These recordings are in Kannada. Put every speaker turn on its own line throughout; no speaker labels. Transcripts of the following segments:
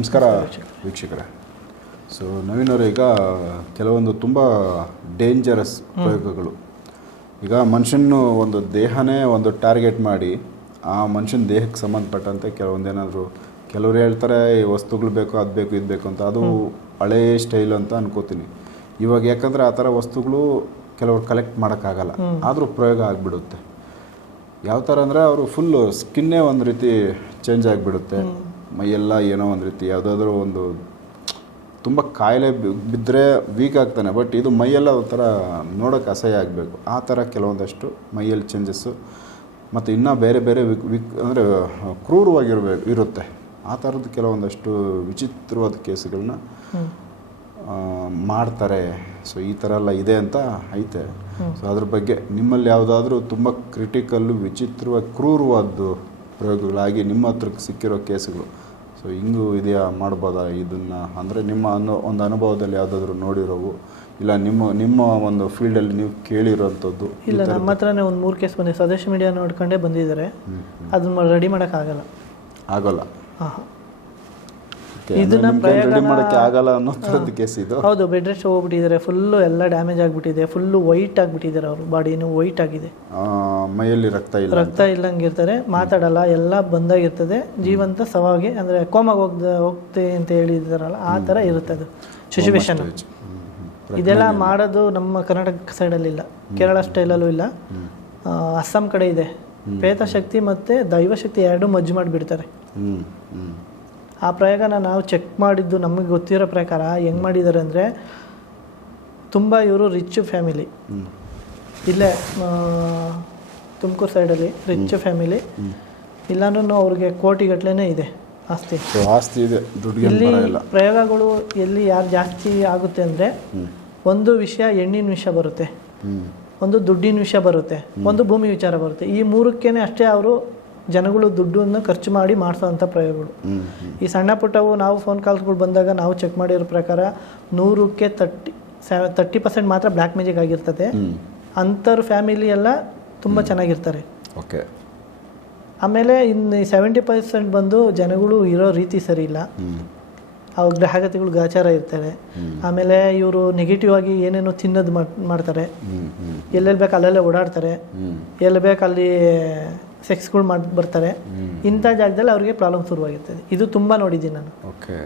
ನಮಸ್ಕಾರ ವೀಕ್ಷಕರೇ. ಸೊ ನವೀನ್ ಅವರು ಈಗ ಕೆಲವೊಂದು ತುಂಬ ಡೇಂಜರಸ್ ಪ್ರಯೋಗಗಳು. ಈಗ ಮನುಷ್ಯನ ಒಂದು ದೇಹನೇ ಒಂದು ಟಾರ್ಗೆಟ್ ಮಾಡಿ ಆ ಮನುಷ್ಯನ ದೇಹಕ್ಕೆ ಸಂಬಂಧಪಟ್ಟಂತೆ ಕೆಲವೊಂದೇನಾದರೂ ಕೆಲವರು ಹೇಳ್ತಾರೆ ಈ ವಸ್ತುಗಳು ಬೇಕು ಅದು ಬೇಕು ಇದು ಬೇಕು ಅಂತ. ಅದು ಹಳೇ ಸ್ಟೈಲ್ ಅಂತ ಅನ್ಕೋತೀನಿ. ಇವಾಗ ಯಾಕಂದರೆ ಆ ಥರ ವಸ್ತುಗಳು ಕೆಲವರು ಕಲೆಕ್ಟ್ ಮಾಡೋಕ್ಕಾಗಲ್ಲ. ಆದರೂ ಪ್ರಯೋಗ ಆಗಿಬಿಡುತ್ತೆ. ಯಾವ ಥರ ಅಂದರೆ ಅವರು ಫುಲ್ಲು ಸ್ಕಿನ್ನೇ ಒಂದು ರೀತಿ ಚೇಂಜ್ ಆಗಿಬಿಡುತ್ತೆ. ಮೈಯೆಲ್ಲ ಏನೋ ಒಂದು ರೀತಿ ಯಾವುದಾದ್ರೂ ಒಂದು ತುಂಬ ಕಾಯಿಲೆ ಬಿದ್ದರೆ ವೀಕ್ ಆಗ್ತಾನೆ ಬಟ್ ಇದು ಮೈಯೆಲ್ಲ ಒಂಥರ ನೋಡೋಕೆ ಅಸಹ್ಯ ಆಗಬೇಕು. ಆ ಥರ ಕೆಲವೊಂದಷ್ಟು ಮೈಯಲ್ಲಿ ಚೇಂಜಸ್ಸು ಮತ್ತು ಇನ್ನೂ ಬೇರೆ ಬೇರೆ ವಿಕ್ ವಿಕ್ ಅಂದರೆ ಕ್ರೂರವಾಗಿರಬೇಕು ಇರುತ್ತೆ. ಆ ಥರದ್ದು ಕೆಲವೊಂದಷ್ಟು ವಿಚಿತ್ರವಾದ ಕೇಸ್ಗಳನ್ನ ಮಾಡ್ತಾರೆ. ಸೊ ಈ ಥರ ಎಲ್ಲ ಇದೆ ಅಂತ ಐತೆ. ಸೊ ಅದ್ರ ಬಗ್ಗೆ ನಿಮ್ಮಲ್ಲಿ ಯಾವುದಾದ್ರೂ ತುಂಬ ಕ್ರಿಟಿಕಲ್ಲು ವಿಚಿತ್ರವಾಗಿ ಕ್ರೂರವಾದ್ದು ಪ್ರಯೋಗಗಳಾಗಿ ನಿಮ್ಮ ಹತ್ರಕ್ಕೆ ಸಿಕ್ಕಿರೋ ಕೇಸುಗಳು ಸೊ ಹಿಂಗೂ ಇದೆಯಾ ಮಾಡ್ಬೋದಾ? ಇದನ್ನು ಅಂದರೆ ನಿಮ್ಮ ಅನು ಒಂದು ಅನುಭವದಲ್ಲಿ ಯಾವುದಾದ್ರೂ ನೋಡಿರೋವು? ಇಲ್ಲ ನಿಮ್ಮ ನಿಮ್ಮ ಒಂದು ಫೀಲ್ಡಲ್ಲಿ ನೀವು ಕೇಳಿರೋಂಥದ್ದು
ಇಲ್ಲ? ನಮ್ಮ ಹತ್ರನೇ ಒಂದು ಮೂರು ಕೇಸ್ ಬಂದಿದೆ. ಸ್ವದೇಶಿ ಮೀಡಿಯಾ ನೋಡ್ಕೊಂಡೇ ಬಂದಿದ್ದಾರೆ. ಅದನ್ನ ರೆಡಿ ಮಾಡೋಕ್ಕಾಗಲ್ಲ.
ಆಗೋಲ್ಲ.
ಹಾಂ ಇದನ್ನ
ರೆಡಿ ಮಾಡೋಕ್ಕೆ ಆಗಲ್ಲ ಅನ್ನೋ ಕೇಸ್ ಇದು.
ಹೌದು ಬೆಡ್ ರೆಸ್ಟ್ ಹೋಗ್ಬಿಟ್ಟಿದ್ದಾರೆ ಫುಲ್ಲು ಎಲ್ಲ ಡ್ಯಾಮೇಜ್ ಆಗಿಬಿಟ್ಟಿದೆ ಫುಲ್ಲು ವೈಟ್ ಆಗಿಬಿಟ್ಟಿದ್ದಾರೆ ಅವರು ಬಾಡಿನೂ ವೈಟ್ ಆಗಿದೆ.
ಮೈಯಲ್ಲಿ ರಕ್ತ ಇಲ್ಲ
ರಕ್ತ ಇಲ್ಲಂಗಿರ್ತಾರೆ ಮಾತಾಡಲ್ಲ ಎಲ್ಲ ಬಂದಾಗಿರ್ತದೆ ಜೀವಂತ ಸವಾಗಿ ಅಂದ್ರೆ ಕೋಮಾಗ ಹೋಗ್ದ ಹೋಗ್ತೆ ಅಂತ ಹೇಳಿದಾರಲ್ಲ ಆ ಥರ ಇರುತ್ತೆ ಅದು ಸಿಚುವೇಶನ್. ಇದೆಲ್ಲ ಮಾಡೋದು ನಮ್ಮ ಕರ್ನಾಟಕ ಸೈಡಲ್ಲಿ ಇಲ್ಲ ಕೇರಳ ಸ್ಟೈಲಲ್ಲೂ ಇಲ್ಲ. ಅಸ್ಸಾಂ ಕಡೆ ಇದೆ ಪ್ರೇತ ಶಕ್ತಿ ಮತ್ತೆ ದೈವ ಶಕ್ತಿ ಎರಡು ಮಜ್ಜು ಮಾಡಿಬಿಡ್ತಾರೆ. ಆ ಪ್ರಯೋಗನ ನಾವು ಚೆಕ್ ಮಾಡಿದ್ದು ನಮಗೆ ಗೊತ್ತಿರೋ ಪ್ರಕಾರ ಹೆಂಗೆ ಮಾಡಿದ್ದಾರೆ ಅಂದರೆ ತುಂಬ ಇವರು ರಿಚ್ ಫ್ಯಾಮಿಲಿ ಇಲ್ಲೇ ತುಮಕೂರು ಸೈಡಲ್ಲಿ ರಿಚ್ ಫ್ಯಾಮಿಲಿ ಇಲ್ಲಾಂದ್ರೂ ಅವ್ರಿಗೆ ಕೋಟಿಗಟ್ಲೆನೇ ಇದೆ ಆಸ್ತಿ.
ಆಸ್ತಿ ಇದೆ
ಇಲ್ಲ ಪ್ರಯೋಗಗಳು ಎಲ್ಲಿ ಯಾರು ಜಾಸ್ತಿ ಆಗುತ್ತೆ ಅಂದರೆ ಒಂದು ವಿಷಯ ಹೆಣ್ಣಿನ ವಿಷಯ ಬರುತ್ತೆ. ಒಂದು ದುಡ್ಡಿನ ವಿಷಯ ಬರುತ್ತೆ. ಒಂದು ಭೂಮಿ ವಿಚಾರ ಬರುತ್ತೆ. ಈ ಮೂರಕ್ಕೇನೆ ಅಷ್ಟೇ ಅವರು ಜನಗಳು ದುಡ್ಡನ್ನು ಖರ್ಚು ಮಾಡಿ ಮಾಡಿಸೋವಂಥ ಪ್ರಯೋಗಗಳು. ಈ ಸಣ್ಣ ಪುಟ್ಟವು ನಾವು ಫೋನ್ ಕಾಲ್ಸ್ಗಳು ಬಂದಾಗ ನಾವು ಚೆಕ್ ಮಾಡಿರೋ ಪ್ರಕಾರ ನೂರಕ್ಕೆ ತರ್ಟಿ ಸೆವೆ ತರ್ಟಿ ಪರ್ಸೆಂಟ್ ಮಾತ್ರ ಬ್ಲ್ಯಾಕ್ ಮ್ಯಾಜಿಕ್ ಆಗಿರ್ತದೆ. ಅಂಥವ್ರ ಫ್ಯಾಮಿಲಿ ಎಲ್ಲ ತುಂಬ ಚೆನ್ನಾಗಿರ್ತಾರೆ.
ಓಕೆ.
ಆಮೇಲೆ ಇನ್ನು ಸೆವೆಂಟಿ ಪರ್ಸೆಂಟ್ ಬಂದು ಜನಗಳು ಇರೋ ರೀತಿ ಸರಿ ಇಲ್ಲ. ಅವ್ರ ಗ್ರಹಗತಿಗಳು ಗಾಚಾರ ಇರ್ತಾರೆ ಆಮೇಲೆ ಇವರು ನೆಗೆಟಿವ್ ಆಗಿ ಏನೇನೋ ತಿನ್ನೋದು ಮಾಡ್- ಮಾಡ್ತಾರೆ. ಎಲ್ಲೆಲ್ಲಿ ಬೇಕು ಅಲ್ಲೆಲ್ಲ ಓಡಾಡ್ತಾರೆ. ಎಲ್ಲಿ ಬೇಕು ಅಲ್ಲಿ ಸೆಕ್ಸ್ಗಳು ಮಾಡಿ ಬರ್ತಾರೆ. ಇಂಥ ಜಾಗದಲ್ಲಿ ಅವ್ರಿಗೆ ಪ್ರಾಬ್ಲಮ್ ಶುರುವಾಗಿರ್ತದೆ ಇದು ತುಂಬ ನೋಡಿದ್ದೀನಿ ನಾನು.
ಓಕೆ.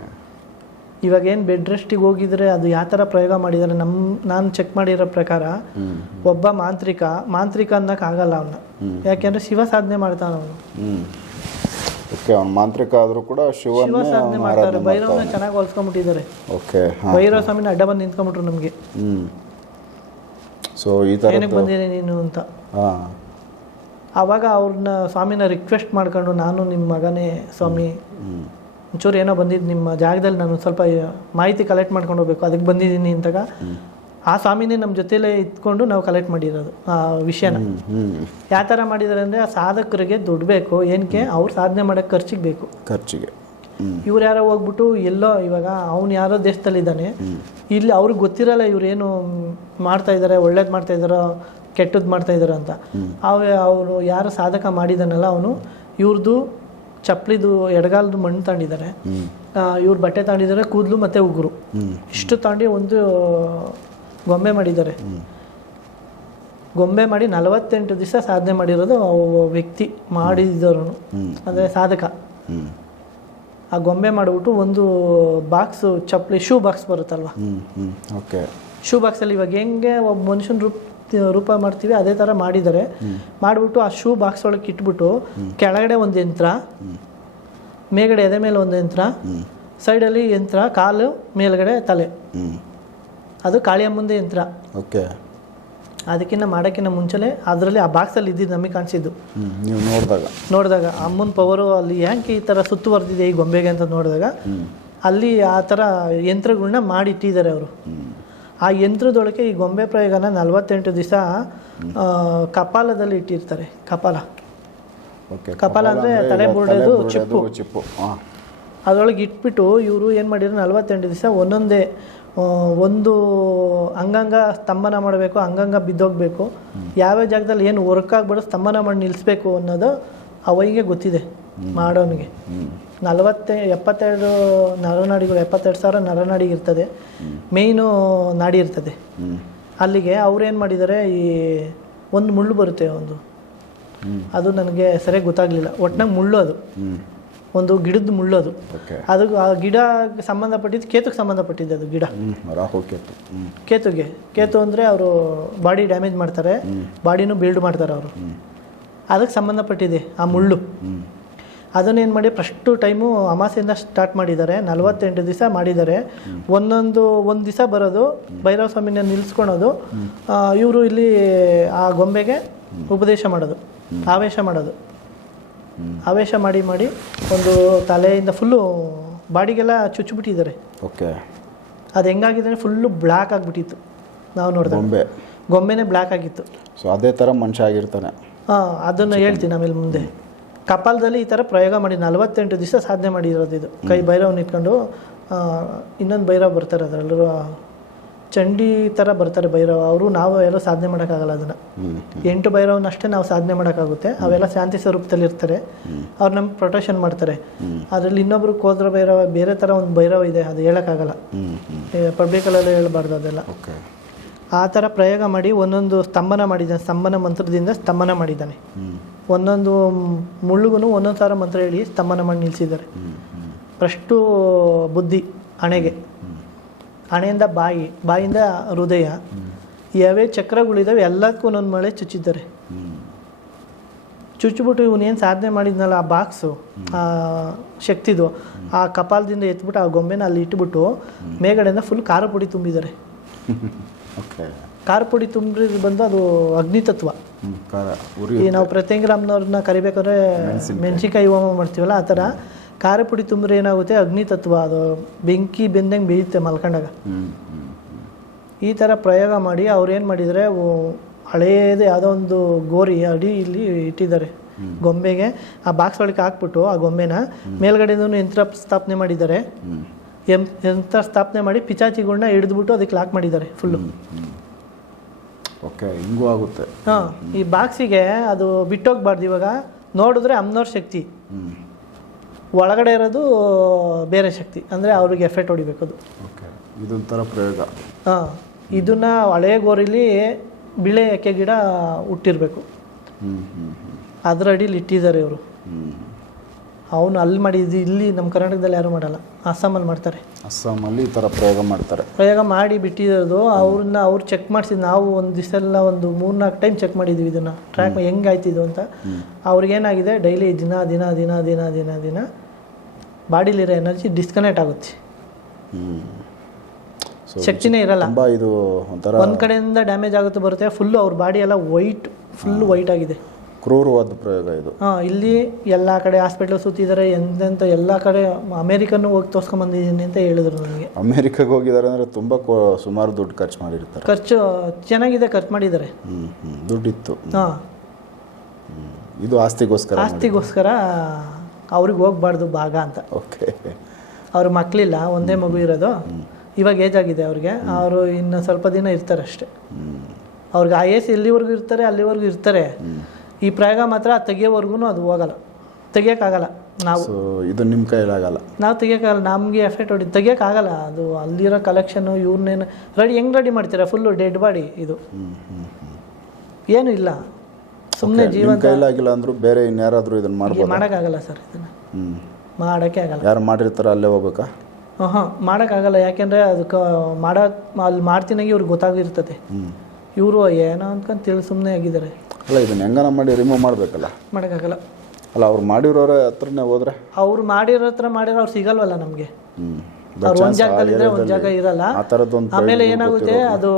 ಇವಾಗ ಏನು ಬೆಡ್ ರೆಸ್ಟಿಗೆ ಹೋಗಿದ್ರೆ ಅದು ಯಾವ ಥರ ಪ್ರಯೋಗ ಮಾಡಿದ್ದಾರೆ ನಮ್ಮ ನಾನು ಚೆಕ್ ಮಾಡಿರೋ ಪ್ರಕಾರ ಒಬ್ಬ ಮಾಂತ್ರಿಕ ಮಾಂತ್ರಿಕ ಅನ್ನೋಕ್ಕಾಗಲ್ಲ ಅವನ್ನ ಯಾಕೆಂದ್ರೆ ಶಿವ ಸಾಧನೆ ಮಾಡ್ತಾನೆ ಅವನು.
ಓಕೆ ಅವ್ನು ಮಾಂತ್ರಿಕ ಆದರೂ ಕೂಡ
ಶಿವ ಸಾಧನೆ ಮಾಡ್ತಾರೆ. ಭೈರವನ ಚೆನ್ನಾಗಿ ಹೊಲ್ಸ್ಕೊಂಡ್ಬಿಟ್ಟಿದ್ದಾರೆ.
ಓಕೆ
ಭೈರವ ಸ್ವಾಮಿನ ಅಡ್ಡ ಬಂದು ನಿಂತ್ಕೊಂಡ್ಬಿಟ್ರು ನಮಗೆ.
ಸೊ ಈ ಥರ
ಏನಕ್ಕೆ ಬಂದಿರಿ ನೀನು ಅಂತ.
ಹಾಂ.
ಆವಾಗ ಅವ್ರನ್ನ ಸ್ವಾಮಿನ ರಿಕ್ವೆಸ್ಟ್ ಮಾಡ್ಕೊಂಡು ನಾನು ನಿಮ್ಮ ಮಗನೇ ಸ್ವಾಮಿ. ಒಂಚೂರು ಏನೋ ಬಂದಿದ್ದು ನಿಮ್ಮ ಜಾಗದಲ್ಲಿ ನಾನು ಸ್ವಲ್ಪ ಮಾಹಿತಿ ಕಲೆಕ್ಟ್ ಮಾಡ್ಕೊಂಡು ಹೋಗ್ಬೇಕು ಅದಕ್ಕೆ ಬಂದಿದ್ದೀನಿ ಅಂತಾಗ ಆ ಸ್ವಾಮಿನೇ ನಮ್ಮ ಜೊತೆಲೇ ಇದ್ಕೊಂಡು ನಾವು ಕಲೆಕ್ಟ್ ಮಾಡಿರೋದು ಆ ವಿಷಯನ. ಯಾವ ಥರ ಮಾಡಿದ್ದಾರೆ ಅಂದರೆ ಆ ಸಾಧಕರಿಗೆ ದುಡ್ಡು ಬೇಕು ಏನಕ್ಕೆ ಅವ್ರು ಸಾಧನೆ ಮಾಡೋಕ್ಕೆ ಖರ್ಚಿಗೆ ಬೇಕು
ಖರ್ಚಿಗೆ.
ಇವ್ರು ಯಾರೋ ಹೋಗ್ಬಿಟ್ಟು ಎಲ್ಲೋ ಇವಾಗ ಅವ್ನು ಯಾರೋ ದೇಶದಲ್ಲಿದ್ದಾನೆ. ಇಲ್ಲಿ ಅವ್ರಿಗೆ ಗೊತ್ತಿರಲ್ಲ ಇವ್ರು ಏನು ಮಾಡ್ತಾ ಇದ್ದಾರೆ ಒಳ್ಳೇದು ಮಾಡ್ತಾ ಇದ್ದಾರೋ ಕೆಟ್ಟದ್ದು ಮಾಡ್ತಾ ಇದ್ದಾರೋ ಅಂತ. ಅವ ಅವರು ಯಾರು ಸಾಧಕ ಮಾಡಿದಾನಲ್ಲ ಅವನು ಇವ್ರದ್ದು ಚಪ್ಪಲಿದು ಎಡಗಾಲದು ಮಣ್ಣು
ತಾಂಡಿದ್ದಾರೆ
ಇವ್ರು ಬಟ್ಟೆ ತಾಂಡಿದ್ದಾರೆ ಕೂದಲು ಮತ್ತು ಉಗುರು. ಇಷ್ಟು ತಾಂಡಿ ಒಂದು ಗೊಂಬೆ ಮಾಡಿದ್ದಾರೆ ಗೊಂಬೆ ಮಾಡಿ ನಲವತ್ತೆಂಟು ದಿವಸ ಸಾಧನೆ ಮಾಡಿರೋದು ವ್ಯಕ್ತಿ ಮಾಡಿದವರು
ಹ್ಮ್.
ಅಂದರೆ ಸಾಧಕ. ಆ ಗೊಂಬೆ ಮಾಡಿಬಿಟ್ಟು ಒಂದು ಬಾಕ್ಸ್ ಚಪ್ಪಲಿ ಶೂ ಬಾಕ್ಸ್ ಬರುತ್ತಲ್ವ?
ಓಕೆ
ಶೂ ಬಾಕ್ಸಲ್ಲಿ ಇವಾಗ ಹೆಂಗೆ ಒಬ್ಬ ಮನುಷ್ಯನ ರೂಪ ರೂಪ ಮಾಡ್ತೀವಿ ಅದೇ ಥರ ಮಾಡಿದ್ದಾರೆ. ಮಾಡಿಬಿಟ್ಟು ಆ ಶೂ ಬಾಕ್ಸ್ ಒಳಗೆ ಇಟ್ಬಿಟ್ಟು ಕೆಳಗಡೆ ಒಂದು ಯಂತ್ರ ಮೇಲ್ಗಡೆ ಎದೆ ಮೇಲೆ ಒಂದು ಯಂತ್ರ ಸೈಡಲ್ಲಿ ಯಂತ್ರ ಕಾಲು ಮೇಲ್ಗಡೆ ತಲೆ. ಅದು ಕಾಳಿಯ ಮುಂದೆ ಯಂತ್ರ.
ಓಕೆ
ಅದಕ್ಕಿಂತ ಮಾಡೋಕ್ಕಿಂತ ಮುಂಚೆನೆ ಅದರಲ್ಲಿ ಆ ಬಾಕ್ಸಲ್ಲಿ ಇದ್ದಿದ್ದು ನಮಗೆ ಕಾಣಿಸಿದ್ದು.
ನೀವು ನೋಡಿದಾಗ.
ನೋಡಿದಾಗ ಅಮ್ಮನ ಪವರು ಅಲ್ಲಿ ಯಾಕೆ ಈ ಥರ ಸುತ್ತುವರೆದಿದೆ ಈ ಗೊಂಬೆಗೆ ಅಂತ ನೋಡಿದಾಗ ಅಲ್ಲಿ ಆ ಥರ ಯಂತ್ರಗಳನ್ನ ಮಾಡಿಟ್ಟಿದ್ದಾರೆ ಅವರು. ಆ ಯಂತ್ರದೊಳಗೆ ಈ ಗೊಂಬೆ ಪ್ರಯೋಗನ ನಲವತ್ತೆಂಟು ದಿವಸ ಕಪಾಲದಲ್ಲಿ ಇಟ್ಟಿರ್ತಾರೆ. ಕಪಾಲ.
ಓಕೆ
ಕಪಾಲ ಅಂದರೆ ತಲೆ ಬುರುಡೆದು ಚಿಪ್ಪು.
ಚಿಪ್ಪು.
ಅದರೊಳಗೆ ಇಟ್ಬಿಟ್ಟು ಇವರು ಏನು ಮಾಡಿದ್ರು ನಲವತ್ತೆಂಟು ದಿವಸ ಒಂದೊಂದೇ ಒಂದು ಅಂಗಾಂಗ ಸ್ತಂಭನ ಮಾಡಬೇಕು ಅಂಗಾಂಗ ಬಿದ್ದೋಗ್ಬೇಕು. ಯಾವ್ಯಾವ ಜಾಗದಲ್ಲಿ ಏನು ವರ್ಕ್ ಆಗ್ಬಾರ್ದು ಸ್ತಂಭನ ಮಾಡಿ ನಿಲ್ಲಿಸ್ಬೇಕು ಅನ್ನೋದು ಅವೈಗೆ ಗೊತ್ತಿದೆ ಮಾಡೋನಿಗೆ. ನಲವತ್ತೆ ಎಪ್ಪತ್ತೆರಡು ನರನಾಡಿಗಳು ಎಪ್ಪತ್ತೆರಡು ಸಾವಿರ ನರನಾಡಿ ಇರ್ತದೆ. ಮೇಯ್ನು ನಾಡಿ ಇರ್ತದೆ. ಅಲ್ಲಿಗೆ ಅವ್ರೇನು ಮಾಡಿದ್ದಾರೆ ಈ ಒಂದು ಮುಳ್ಳು ಬರುತ್ತೆ ಒಂದು. ಅದು ನನಗೆ ಸರಿಯಾಗಿ ಗೊತ್ತಾಗಲಿಲ್ಲ. ಒಟ್ನಾಗ ಮುಳ್ಳು ಅದು. ಒಂದು ಗಿಡದ ಮುಳ್ಳು ಅದು ಆ ಗಿಡ ಸಂಬಂಧಪಟ್ಟಿದ್ದು ಕೇತುಗೆ ಸಂಬಂಧಪಟ್ಟಿದ್ದು ಅದು ಗಿಡ.
ಕೇತು.
ಕೇತುಗೆ. ಕೇತು ಅಂದರೆ ಅವರು ಬಾಡಿ ಡ್ಯಾಮೇಜ್ ಮಾಡ್ತಾರೆ. ಬಾಡಿನೂ ಬಿಲ್ಡ್ ಮಾಡ್ತಾರೆ ಅವರು. ಅದಕ್ಕೆ ಸಂಬಂಧಪಟ್ಟಿದೆ ಆ ಮುಳ್ಳು.
ಅದನ್ನು
ಅದನ್ನೇನು ಮಾಡಿ ಫಸ್ಟು ಟೈಮು ಅಮಾಸೆಯಿಂದ ಸ್ಟಾರ್ಟ್ ಮಾಡಿದ್ದಾರೆ. ನಲವತ್ತೆಂಟು ದಿವಸ ಮಾಡಿದ್ದಾರೆ. ಒಂದೊಂದು ಒಂದು ದಿವಸ ಬರೋದು. ಭೈರವ ಸ್ವಾಮಿನ ನಿಲ್ಲಿಸ್ಕೊಳೋದು ಇವರು ಇಲ್ಲಿ ಆ ಗೊಂಬೆಗೆ ಉಪದೇಶ ಮಾಡೋದು. ಆವೇಶ ಮಾಡೋದು. ಆವೇಶ ಮಾಡಿ ಮಾಡಿ ಒಂದು ತಲೆಯಿಂದ ಫುಲ್ಲು ಬಾಡಿಗೆಲ್ಲ ಚುಚ್ಚಿಬಿಟ್ಟಿದ್ದಾರೆ.
ಓಕೆ.
ಅದು ಹೆಂಗಾಗಿದೆ ಫುಲ್ಲು ಬ್ಲ್ಯಾಕ್ ಆಗಿಬಿಟ್ಟಿತ್ತು. ನಾವು ನೋಡಿದಾಗ.
ಗೊಂಬೆ.
ಗೊಂಬೆನೇ ಬ್ಲ್ಯಾಕ್ ಆಗಿತ್ತು.
ಸೊ ಅದೇ ಥರ ಮನುಷ್ಯ ಆಗಿರ್ತಾನೆ.
ಹಾಂ ಅದನ್ನು ಹೇಳ್ತೀನಿ ಆಮೇಲೆ ಮುಂದೆ. ಕಪಾಲದಲ್ಲಿ ಈ ಥರ ಪ್ರಯೋಗ ಮಾಡಿ ನಲವತ್ತೆಂಟು ದಿವಸ ಸಾಧನೆ ಮಾಡಿರೋದು ಇದು. ಕೈ ಭೈರವನ್ನ ಇಟ್ಕೊಂಡು ಇನ್ನೊಂದು ಭೈರವ್ ಬರ್ತಾರೆ ಅದರಲ್ಲೂ ಚಂಡಿ ಥರ ಬರ್ತಾರೆ ಭೈರವ ಅವರು ನಾವು ಎಲ್ಲ ಸಾಧನೆ ಮಾಡೋಕ್ಕಾಗಲ್ಲ ಅದನ್ನು. ಎಂಟು ಭೈರವನಷ್ಟೇ ನಾವು ಸಾಧನೆ ಮಾಡೋಕ್ಕಾಗುತ್ತೆ. ಅವೆಲ್ಲ ಶಾಂತಿ ಸ್ವರೂಪದಲ್ಲಿ ಇರ್ತಾರೆ. ಅವ್ರು ನಮ್ಗೆ ಪ್ರೊಟೆಕ್ಷನ್ ಮಾಡ್ತಾರೆ. ಅದರಲ್ಲಿ ಇನ್ನೊಬ್ರು ಕೋದ್ರ ಭೈರವ ಬೇರೆ ಥರ ಒಂದು ಭೈರವ ಇದೆ ಅದು ಹೇಳೋಕ್ಕಾಗಲ್ಲ. ಪಬ್ಲಿಕಲ್ಲೆಲ್ಲ ಹೇಳ್ಬಾರ್ದು ಅದೆಲ್ಲ. ಆ ಥರ ಪ್ರಯೋಗ ಮಾಡಿ ಒಂದೊಂದು ಸ್ತಂಭನ ಮಾಡಿದ್ದಾನೆ ಸ್ತಂಭನ ಮಂತ್ರದಿಂದ ಸ್ತಂಭನ ಮಾಡಿದ್ದಾನೆ. ಒಂದೊಂದು ಮುಳ್ಳುಗೂ ಒಂದೊಂದು ಸಾವಿರ ಮಂತ್ರ ಹೇಳಿ ಸ್ತಂಭನ ಮಾಡಿ ನಿಲ್ಲಿಸಿದ್ದಾರೆ ಫಸ್ಟು ಬುದ್ಧಿ ಹಣೆಗೆ. ಹಣೆಯಿಂದ ಬಾಯಿ ಬಾಯಿಂದ ಹೃದಯ ಯಾವೇ ಚಕ್ರಗಳಿದಾವೆ ಎಲ್ಲದಕ್ಕೂ ಒಂದೊಂದು ಮಳೆ ಚುಚ್ಚಿದ್ದಾರೆ. ಚುಚ್ಚಿಬಿಟ್ಟು ಇವನೇನು ಸಾಧನೆ ಮಾಡಿದ್ನಲ್ಲ ಆ ಬಾಕ್ಸು ಆ ಶಕ್ತಿದು ಆ ಕಪಾಲದಿಂದ ಎತ್ಬಿಟ್ಟು ಆ ಗೊಂಬೆನ ಅಲ್ಲಿ ಇಟ್ಬಿಟ್ಟು ಮೇಗಡೆಯಿಂದ ಫುಲ್ ಖಾರ ಪುಡಿ ತುಂಬಿದ್ದಾರೆ. ಖಾರ ಪುಡಿ ತುಂಬಿದ್ ಬಂದು ಅದು ಅಗ್ನಿತತ್ವ.
ತತ್ವ
ಈ ನಾವು ಪ್ರತ್ಯಂಗ್ರಾಮ್ನವ್ರನ್ನ ಕರಿಬೇಕಾದ್ರೆ ಮೆಣಸಿನ್ಕಾಯಿ ಹೋಮ ಮಾಡ್ತೀವಲ್ಲ ಆ ಥರ ಖಾರ ಪುಡಿ ತುಂಬ್ರೆ ಏನಾಗುತ್ತೆ? ಅಗ್ನಿ ತತ್ವ ಅದು ಬೆಂಕಿ ಬೆಂದಂಗೆ ಬೇಯುತ್ತೆ ಮಲ್ಕೊಂಡಾಗ. ಈ ಥರ ಪ್ರಯೋಗ ಮಾಡಿ ಅವ್ರು ಏನು ಮಾಡಿದರೆ ಹಳೇದು ಯಾವುದೋ ಒಂದು ಗೋರಿ ಅಡಿ ಇಲ್ಲಿ ಇಟ್ಟಿದ್ದಾರೆ ಗೊಂಬೆಗೆ. ಆ ಬಾಕ್ಸ್ ಒಳಗೆ ಹಾಕ್ಬಿಟ್ಟು ಆ ಗೊಂಬೆನ ಮೇಲ್ಗಡೆಯಿಂದ ಯಂತ್ರ ಸ್ಥಾಪನೆ ಮಾಡಿದ್ದಾರೆ. ಎಂ ಯಂತ್ರ ಸ್ಥಾಪನೆ ಮಾಡಿ ಪಿಚಾಚಿಗಳನ್ನ ಹಿಡಿದ್ಬಿಟ್ಟು ಅದಕ್ಕೆ ಲಾಕ್ ಮಾಡಿದ್ದಾರೆ ಫುಲ್ಲು
ಓಕೆ ಹಿಂಗೂ ಆಗುತ್ತೆ.
ಹಾಂ ಈ ಬಾಕ್ಸಿಗೆ ಅದು ಬಿಟ್ಟೋಗ್ಬಾರ್ದು ಇವಾಗ. ನೋಡಿದ್ರೆ ಅಮ್ನೋರ್ ಶಕ್ತಿ. ಒಳಗಡೆ ಇರೋದು ಬೇರೆ ಶಕ್ತಿ ಅಂದರೆ ಅವ್ರಿಗೆ ಎಫೆಕ್ಟ್ ಹೊಡಿಬೇಕು ಅದು.
ಇದೊಂಥರ ಪ್ರಯೋಗ.
ಹಾಂ ಇದನ್ನ ಹಳೆ ಗೋರಿಲಿ ಬಿಳೆ ಎಕ್ಕೆ ಗಿಡ ಹುಟ್ಟಿರಬೇಕು. ಅದರ ಅಡಿಲಿ ಇಟ್ಟಿದ್ದಾರೆ ಇವರು. ಅವನು ಅಲ್ಲಿ ಮಾಡಿದ್ದು ಇಲ್ಲಿ ನಮ್ಮ ಕರ್ನಾಟಕದಲ್ಲಿ ಯಾರು ಮಾಡಲ್ಲ. ಅಸ್ಸಾಮಲ್ಲಿ ಮಾಡ್ತಾರೆ.
ಅಸ್ಸಾಮಲ್ಲಿ ಈ ಥರ ಪ್ರಯೋಗ ಮಾಡ್ತಾರೆ.
ಪ್ರಯೋಗ ಮಾಡಿ ಬಿಟ್ಟಿರೋದು ಅವ್ರನ್ನ ಅವ್ರು ಚೆಕ್ ಮಾಡಿಸಿದ್ ನಾವು ಒಂದು ದಿವಸ ಒಂದು ಮೂರ್ನಾಲ್ಕು ಟೈಮ್ ಚೆಕ್ ಮಾಡಿದ್ವಿ ಇದನ್ನು. ಟ್ರ್ಯಾಕ್ ಹೆಂಗಾಯ್ತಿದ್ದು ಅಂತ. ಅವ್ರಿಗೇನಾಗಿದೆ ಡೈಲಿ ದಿನ ದಿನ ದಿನ ದಿನ ದಿನ ದಿನ ಬಾಡಿಲಿರೋ ಎನರ್ಜಿ ಡಿಸ್ಕನೆಕ್ಟ್ ಆಗುತ್ತೆ. ಶಕ್ತಿನೇ ಇರಲ್ಲ.
ಇದು ಒಂಥರ
ಒಂದ್ ಕಡೆಯಿಂದ ಡ್ಯಾಮೇಜ್ ಆಗುತ್ತೆ ಬರುತ್ತೆ ಫುಲ್ಲು ಅವ್ರ ಬಾಡಿ ಎಲ್ಲ ವೈಟ್ ಫುಲ್ ವೈಟ್ ಆಗಿದೆ.
ಕ್ರೂರವಾದ ಪ್ರಯೋಗ ಇದು.
ಹಾಂ ಇಲ್ಲಿ ಎಲ್ಲ ಕಡೆ ಹಾಸ್ಪಿಟ್ಲ್ ಸುತ್ತಿದ್ದಾರೆ ಎಂತೆಂಥ ಎಲ್ಲ ಕಡೆ ಅಮೇರಿಕನ್ನು ಹೋಗಿ ತೋರ್ಸ್ಕೊಂಬಂದಿದ್ದೀನಿ ಅಂತ ಹೇಳಿದ್ರು ನನಗೆ.
ಅಮೇರಿಕಾಗೆ ಹೋಗಿದ್ದಾರೆ ಅಂದರೆ ತುಂಬ ಸುಮಾರು ದುಡ್ಡು ಖರ್ಚು ಮಾಡಿರ್ತಾರೆ.
ಖರ್ಚು ಚೆನ್ನಾಗಿದೆ ಖರ್ಚು ಮಾಡಿದ್ದಾರೆ.
ಹ್ಞೂ ಹ್ಞೂ ದುಡ್ಡಿತ್ತು.
ಹಾಂ.
ಇದು ಆಸ್ತಿಗೋಸ್ಕರ
ಆಸ್ತಿಗೋಸ್ಕರ ಅವ್ರಿಗೆ ಹೋಗ್ಬಾರ್ದು ಭಾಗ ಅಂತ.
ಓಕೆ
ಅವ್ರ ಮಕ್ಕಳಿಲ್ಲ ಒಂದೇ ಮಗು ಇರೋದು. ಇವಾಗ ಏಜ್ ಆಗಿದೆ ಅವ್ರಿಗೆ. ಅವರು ಇನ್ನು ಸ್ವಲ್ಪ ದಿನ ಇರ್ತಾರೆ ಅಷ್ಟೇ. ಅವ್ರಿಗೆ ಆ ಆಯಸ್ ಎಲ್ಲಿವರೆಗೂ ಇರ್ತಾರೆ ಅಲ್ಲಿವರೆಗೂ ಇರ್ತಾರೆ. ಈ ಪ್ರಯೋಗ ಮಾತ್ರ ತೆಗಿಯೋವರೆಗೂ ಅದು ಹೋಗಲ್ಲ. ತೆಗಿಯೋಕ್ಕಾಗಲ್ಲ ನಾವು.
ಇದು ನಿಮ್ಮ ಕೈಲಾಗಲ್ಲ.
ನಾವು ತೆಗಿಯೋಕ್ಕಾಗಲ್ಲ. ನಮಗೆ ಎಫೆಕ್ಟ್ ಹೊಡಿ ತೆಗಿಯೋಕ್ಕಾಗಲ್ಲ. ಅದು ಅಲ್ಲಿರೋ ಕಲೆಕ್ಷನು ಇವ್ರನ್ನೇನು ರೆಡಿ ಹೆಂಗೆ ರೆಡಿ ಮಾಡ್ತೀರಾ? ಫುಲ್ಲು ಡೆಡ್ ಬಾಡಿ ಇದು. ಏನೂ ಇಲ್ಲ. ಸುಮ್ಮನೆ
ಜೀವನ
ಜೀವಂತ
ಕೈಲಾಗಿಲ್ಲ ಅಂದರೂ ಬೇರೆ ಇನ್ಯಾರಾದರೂ ಇದನ್ನು ಮಾಡ್ಬೋದು?
ಮಾಡೋಕ್ಕಾಗಲ್ಲ ಸರ್ ಇದನ್ನು.
ಹ್ಞೂ
ಮಾಡೋಕ್ಕೆ ಆಗಲ್ಲ.
ಯಾರು ಮಾಡಿರ್ತಾರೋ ಅಲ್ಲೇ ಹೋಗ್ಬೇಕಾ?
ಹಾಂ ಮಾಡೋಕ್ಕಾಗಲ್ಲ. ಯಾಕೆಂದರೆ ಅದಕ್ಕೆ ಮಾಡೋಕೆ ಅಲ್ಲಿ ಮಾಡ್ತೀನಾಗಿ ಇವ್ರಿಗೆ ಗೊತ್ತಾಗಿರ್ತದೆ. ಇವರು ಏನೋ ಅಂದ್ಕೊಂಡು ತಿಳಿ ಸುಮ್ಮನೆ ಆಗಿದ್ದಾರೆ.
ಅಲ್ಲ ಇದನ್ನ ಹೆಂಗನ ಮಾಡಿ ರಿಮೂವ್ ಮಾಡಬೇಕಲ್ಲ?
ಮಾಡೋಕ್ಕಾಗಲ್ಲ.
ಅಲ್ಲ ಅವ್ರು ಮಾಡಿರೋರ ಹತ್ರನೇ ಹೋದ್ರೆ?
ಅವ್ರು ಮಾಡಿರೋ ಹತ್ರ ಮಾಡಿರೋ ಅವ್ರು ಸಿಗಲ್ವಲ್ಲ ನಮಗೆ.
ಹ್ಞೂ
ಅವ್ರು ಜಾಗದಲ್ಲಿ ಇದ್ರೆ ಒಂದ್ ಜಾಗ ಇರಲ್ಲ.
ಆ ಥರದ್ದೊಂದು
ಆಮೇಲೆ ಏನಾಗುತ್ತೆ ಅದು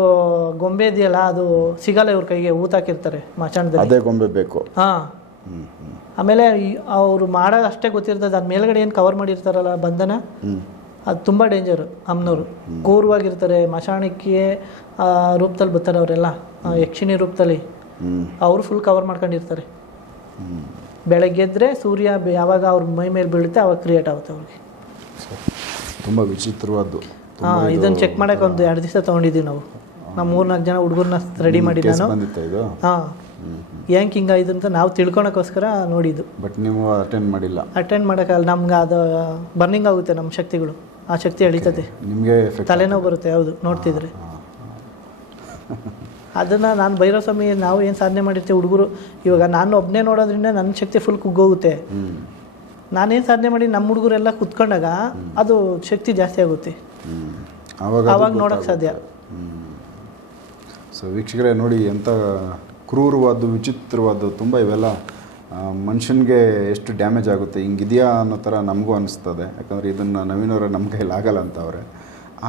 ಗೊಂಬೆ ಇದೆಯಲ್ಲ ಅದು ಸಿಗಲ್ಲ ಇವ್ರ ಕೈಗೆ ಊತಾಕಿರ್ತಾರೆ ಮಚಾಣದಲ್ಲಿ.
ಅದೇ ಗೊಂಬೆ ಬೇಕು.
ಹಾಂ. ಆಮೇಲೆ ಅವರು ಮಾಡೋ ಅಷ್ಟೇ ಗೊತ್ತಿರ್ತದೆ ಅದ್ ಮೇಲ್ಗಡೆ ಏನು ಕವರ್ ಮಾಡಿರ್ತಾರಲ್ಲ ಬಂಧನ? ಅದು ತುಂಬಾ ಡೇಂಜರ್ ಅಮ್ಮನವರು ಗೋರ್ವಾಗಿರ್ತಾರೆ ಮಶಾಣಕ್ಕೆ ರೂಪದಲ್ಲಿ ಬರ್ತಾರೆ ಅವರೆಲ್ಲ ಯಕ್ಷಿಣಿ ರೂಪದಲ್ಲಿ. ಅವರು ಫುಲ್ ಕವರ್ ಮಾಡ್ಕೊಂಡಿರ್ತಾರೆ. ಬೆಳಗ್ಗೆ ಎದ್ರೆ ಸೂರ್ಯ ಯಾವಾಗ ಅವ್ರ ಮೈ ಮೇಲೆ ಬೀಳುತ್ತೆ ಅವಾಗ ಕ್ರಿಯೇಟ್ ಆಗುತ್ತೆ ಅವ್ರಿಗೆ.
ತುಂಬ ವಿಚಿತ್ರವಾದ್ದು
ಇದನ್ನು ಚೆಕ್ ಮಾಡೋಕೆ ಒಂದು ಎರಡು ದಿವಸ ತಗೊಂಡಿದ್ದೀವಿ ನಾವು. ನಮ್ಮ ನಾವು ಮೂರ್ನಾಲ್ಕು ಜನ ಹುಡುಗರನ್ನ ರೆಡಿ
ಮಾಡಿದ್ದೆ
ನಾನು ಹಾಂ. ಹೆಂಗೆ ಹಿಂಗಾಯ್ತು ಅಂತ ನಾವು ತಿಳ್ಕೊಳಕ್ಕೋಸ್ಕರ ನೋಡಿದ್ದು.
ಬಟ್ ನೀವು ಅಟೆಂಡ್ ಮಾಡಿಲ್ಲ?
ಅಟೆಂಡ್ ಮಾಡೋಕ್ಕಲ್ಲ ನಮ್ಗೆ ಅದು ಬರ್ನಿಂಗ್ ಆಗುತ್ತೆ ನಮ್ಮ ಶಕ್ತಿಗಳು. ಆ ಶಕ್ತಿ ಎಳಿತದೆ.
ನಿಮಗೆ
ತಲೆನೋವು ಬರುತ್ತೆ ಹೌದು ನೋಡ್ತಿದ್ರೆ. ಅದನ್ನು ನಾನು ಭೈರವ ಸ್ವಾಮಿ ನಾವು ಏನು ಸಾಧನೆ ಮಾಡಿರ್ತೀವಿ ಹುಡುಗರು ಇವಾಗ ನಾನು ಒಬ್ಬನೇ ನೋಡೋದ್ರಿಂದ ನನ್ನ ಶಕ್ತಿ ಫುಲ್ ಕುಗ್ಗೋಗುತ್ತೆ. ನಾನೇನು ಸಾಧನೆ ಮಾಡಿ ನಮ್ಮ ಹುಡುಗರೆಲ್ಲ ಕುತ್ಕೊಂಡಾಗ ಅದು ಶಕ್ತಿ ಜಾಸ್ತಿ ಆಗುತ್ತೆ. ಅವಾಗ ನೋಡೋಕ್ಕೆ ಸಾಧ್ಯ.
ಸೊ ವೀಕ್ಷಕರೇ ನೋಡಿ ಎಂಥ ಕ್ರೂರವಾದ್ದು ವಿಚಿತ್ರವಾದ್ದು ತುಂಬ ಇವೆಲ್ಲ ಮನುಷ್ಯನಿಗೆ ಎಷ್ಟು ಡ್ಯಾಮೇಜ್ ಆಗುತ್ತೆ ಹಿಂಗಿದೆಯಾ ಅನ್ನೋ ಥರ ನಮಗೂ ಅನಿಸ್ತದೆ. ಯಾಕಂದರೆ ಇದನ್ನು ನವೀನವರ ನಮ್ಮ ಕೈಲಿ ಆಗಲ್ಲ ಅಂತ ಅವ್ರೆ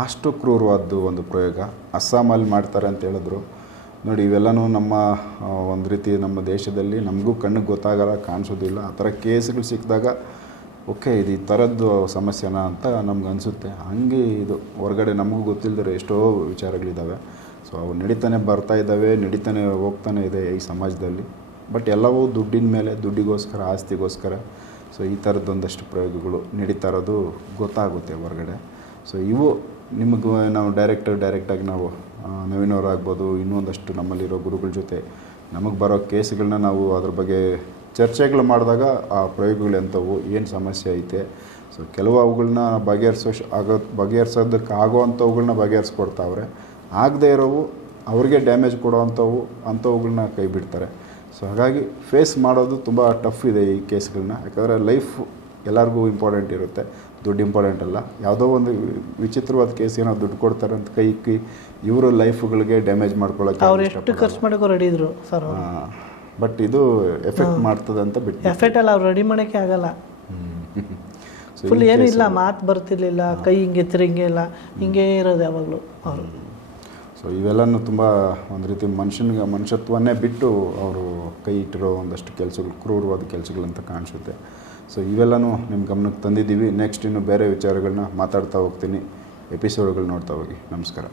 ಅಷ್ಟು ಕ್ರೂರವಾದ್ದು ಒಂದು ಪ್ರಯೋಗ. ಅಸ್ಸಾಮಲ್ಲಿ ಮಾಡ್ತಾರೆ ಅಂತ ಹೇಳಿದ್ರು. ನೋಡಿ, ಇವೆಲ್ಲನೂ ನಮ್ಮ ಒಂದು ರೀತಿ ನಮ್ಮ ದೇಶದಲ್ಲಿ ನಮಗೂ ಕಣ್ಣಿಗೆ ಗೊತ್ತಾಗಲ್ಲ, ಕಾಣಿಸೋದಿಲ್ಲ. ಆ ಥರ ಕೇಸ್ಗಳು ಸಿಕ್ಕಿದಾಗ, ಓಕೆ, ಇದು ಈ ಥರದ್ದು ಸಮಸ್ಯೆನಾ ಅಂತ ನಮ್ಗೆ ಅನಿಸುತ್ತೆ. ಹಾಗೆ ಇದು ಹೊರಗಡೆ ನಮಗೂ ಗೊತ್ತಿಲ್ಲದಿರೋ ಎಷ್ಟೋ ವಿಚಾರಗಳಿದ್ದಾವೆ ಸೊ ಅವು ನಡೀತಾನೆ ಬರ್ತಾ ಇದ್ದಾವೆ ನಡೀತಾನೆ ಹೋಗ್ತಾನೆ ಇದೆ ಈ ಸಮಾಜದಲ್ಲಿ. ಬಟ್ ಎಲ್ಲವೂ ದುಡ್ಡಿನ ಮೇಲೆ, ದುಡ್ಡಿಗೋಸ್ಕರ, ಆಸ್ತಿಗೋಸ್ಕರ. ಸೊ ಈ ಥರದ್ದೊಂದಷ್ಟು ಪ್ರಯೋಗಗಳು ನಡೀತಾ ಇರೋದು ಗೊತ್ತಾಗುತ್ತೆ ಹೊರಗಡೆ. ಸೊ ಇವು ನಿಮಗೆ ನಾವು ಡೈರೆಕ್ಟರ್ ಡೈರೆಕ್ಟಾಗಿ ನಾವು ನವೀನವರಾಗ್ಬೋದು ಇನ್ನೊಂದಷ್ಟು ನಮ್ಮಲ್ಲಿರೋ ಗುರುಗಳ ಜೊತೆ ನಮಗೆ ಬರೋ ಕೇಸ್ಗಳನ್ನ ನಾವು ಅದ್ರ ಬಗ್ಗೆ ಚರ್ಚೆಗಳು ಮಾಡಿದಾಗ ಆ ಪ್ರಯೋಗಗಳು ಎಂಥವು, ಏನು ಸಮಸ್ಯೆ ಐತೆ. ಸೊ ಕೆಲವು ಅವುಗಳನ್ನ ಬಗೆಹರಿಸೋ ಆಗೋ ಬಗೆಹರಿಸೋದಕ್ಕೆ ಆಗೋ ಅಂಥವುಗಳನ್ನ ಬಗೆಹರಿಸ್ಕೊಡ್ತಾವ್ರೆ. ಆಗದೇ ಇರೋವು ಅವ್ರಿಗೆ ಡ್ಯಾಮೇಜ್ ಕೊಡೋ ಅಂಥವು ಅಂಥವುಗಳನ್ನ ಕೈ ಬಿಡ್ತಾರೆ. ಸೊ ಹಾಗಾಗಿ ಫೇಸ್ ಮಾಡೋದು ತುಂಬ ಟಫ್ ಇದೆ ಈ ಕೇಸ್ಗಳನ್ನ. ಯಾಕಂದರೆ ಲೈಫ್ ಎಲ್ಲರಿಗೂ ಇಂಪಾರ್ಟೆಂಟ್ ಇರುತ್ತೆ. ದುಡ್ಡು ಇಂಪಾರ್ಟೆಂಟ್ ಅಲ್ಲ. ಯಾವುದೋ ಒಂದು ವಿಚಿತ್ರವಾದ ಕೇಸ್ ಏನೋ ದುಡ್ಡು ಕೊಡ್ತಾರೆ ಅಂತ ಕೈ ಕೈ ಇವರು ಲೈಫ್ಗಳಿಗೆ ಡ್ಯಾಮೇಜ್ ಮಾಡ್ಕೊಳ್ಳೋಕೆ
ಅವ್ರು ಎಷ್ಟು ಖರ್ಚು ಮಾಡೋಕ್ಕೂ ರೆಡಿ ಇದ್ರು ಸರ್
ಬಟ್ ಇದು ಎಫೆಕ್ಟ್ ಮಾಡ್ತದೆ ಅಂತ ಬಿಟ್ಟು.
ಎಫೆಕ್ಟ್ ಅಲ್ಲ ಅವ್ರು ರೆಡಿ ಮಾಡೋಕ್ಕೆ ಆಗಲ್ಲ. ಫುಲ್ ಏನೂ ಇಲ್ಲ ಮಾತು ಬರ್ತಿರ್ಲಿಲ್ಲ ಕೈ ಹಿಂಗೆ ತಿರುಗಿ ಇಲ್ಲ. ಹಿಂಗೆ ಇರೋದು ಯಾವಾಗಲೂ ಅವರು.
ಸೊ ಇವೆಲ್ಲನೂ ತುಂಬ ಒಂದು ರೀತಿ ಮನುಷ್ಯನಿಗೆ ಮನುಷ್ಯತ್ವನ್ನೇ ಬಿಟ್ಟು ಅವರು ಕೈ ಇಟ್ಟಿರೋ ಒಂದಷ್ಟು ಕೆಲಸಗಳು ಕ್ರೂರವಾದ ಕೆಲಸಗಳಂತ ಕಾಣಿಸುತ್ತೆ. ಸೊ ಇವೆಲ್ಲನೂ ನಿಮ್ಮ ಗಮನಕ್ಕೆ ತಂದಿದ್ದೀವಿ. ನೆಕ್ಸ್ಟ್ ಇನ್ನು ಬೇರೆ ವಿಚಾರಗಳನ್ನ ಮಾತಾಡ್ತಾ ಹೋಗ್ತೀನಿ. ಎಪಿಸೋಡ್ಗಳು ನೋಡ್ತಾ ಹೋಗಿ. ನಮಸ್ಕಾರ.